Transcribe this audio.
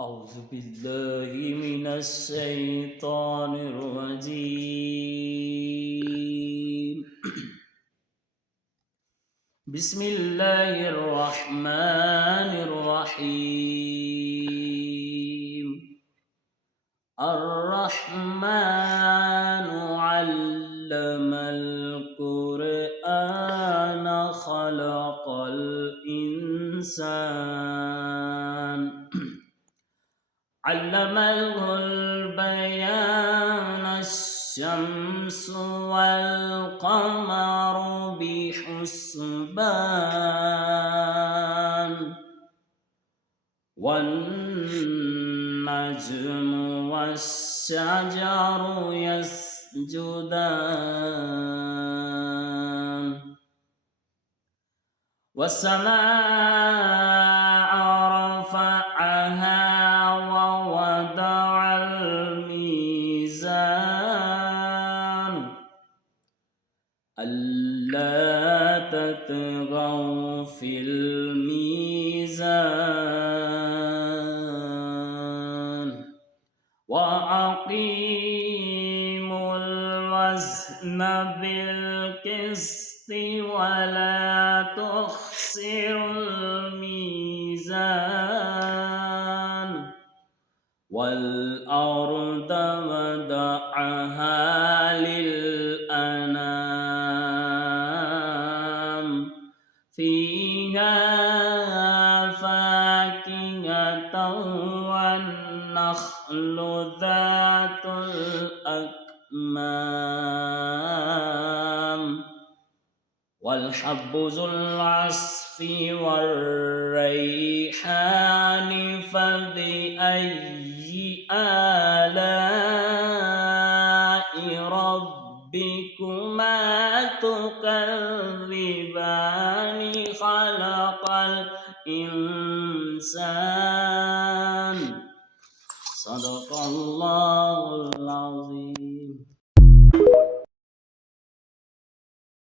أعوذ بالله من الشيطان الرجيم. بسم الله الرحمن الرحيم. الرحمن علم القرآن خلق الإنسان علمه البيان الشمس والقمر بحسبان والنجم والشجر يسجدان والسماء رفعها ووضع الميزان ألا تطغوا في الميزان وأقيموا الوزن بالقسط ولا تخسروا الميزان والأرض وضعها للأنام فيها فاكهة والنخل ذات الأكمام والحب ذو العصف والريحان فبأي آلاء ربكما تكذبان خلق الإنسان صدق الله العظيم.